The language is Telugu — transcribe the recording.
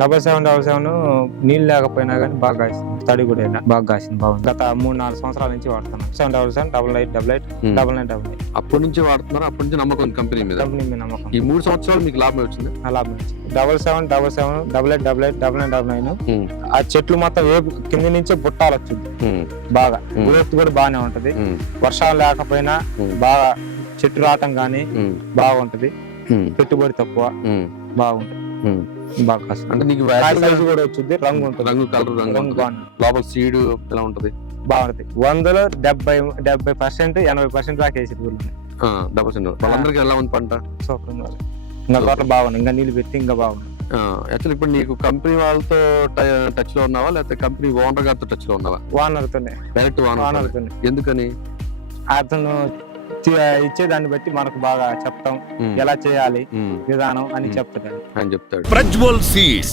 7777 నీళ్ళు లేకపోయినా కానీ బాగా కాసింది. తడి కూడా బాగా కాసింది, బాగుంది. గత 3-4 సంవత్సరాల నుంచి వాడుతున్నాం. 7777 అప్పటి నుంచి వాడుతున్నారు, అప్పటి నుంచి నమ్మకం కంపెనీ మీద. కంపెనీ మీద నమ్మకం. ఈ 3 సంవత్సరాలు మీకు లాభం వచ్చింది? లాభం వచ్చింది. 7777 ఆ చెట్లు మొత్తం కింద నుంచే బుట్టాలు వచ్చింది. బాగా గ్రోత్ కూడా బాగానే ఉంటది. వర్షాలు లేకపోయినా బాగా చెట్టు రావటం గానీ బాగుంటది. పెట్టుబడి తక్కువ, బాగుంటది. బాగా కాస్తుంది. అంటే నీకు సైజు కూడా వచ్చింది, రంగు ఉంటుంది, రంగు కలర్ రంగు బాగుంటుంది. లోపల సీడ్ ఎలా ఉంటది? బాగుంటది. 100లో 70% 80% దాకా వేసేది. 70%. వాళ్ళందరికీ ఎలా ఉంది పంట? సూపర్. ఇంకా తోట బాగుంది, ఇంకా నీళ్ళు పెట్టి ఇంకా బాగుంది. యాక్చువల్లీ ఇప్పుడు నీకు కంపెనీ వాళ్ళతో టచ్ లో ఉన్నావా, లేకపోతే కంపెనీ ఓనర్ గారితో టచ్ లో ఉన్నావా? ఓనర్తోనే, డైరెక్ట్ ఓనర్తోనే. ఎందుకని? అతను ఇచ్చేదాన్ని బట్టి మనకు బాగా చెప్తాం, ఎలా చేయాలి విధానం అని చెప్తాడు. అని చెప్తాడు. ప్రజ్వల్ సీడ్స్